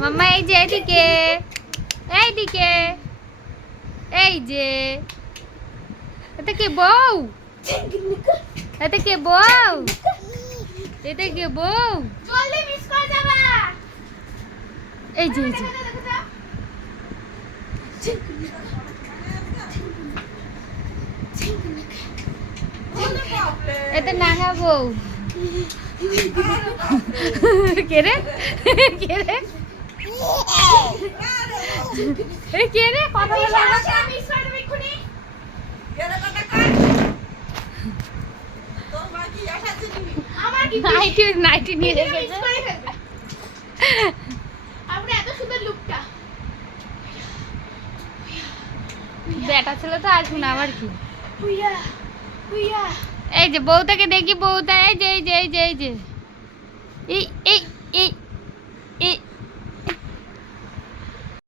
মাম্মা এই যে এইদিকে, এইদিকে, এই যে এটা কে বউ, এটা কে বউ, এটা কে বউ, জলদি মিস করে যাবা। এই যে এই যে এটা নাঙা বউ। কে রে, কে রে, এই কে রে, কথা বলে মিস করে দেবে এক্ষুনি। আমার কি নাইটি নাইটি নিয়ে মিস রেখেছে। করে ফেলবে। আপনার এত সুন্দর লুকটা। বেটা ছেলে তো আসুন আবার কি। হুইয়া হুইয়া। এই যে বউটাকে দেখি, বউটা এই যে এই যে এই যে এই যে এই এই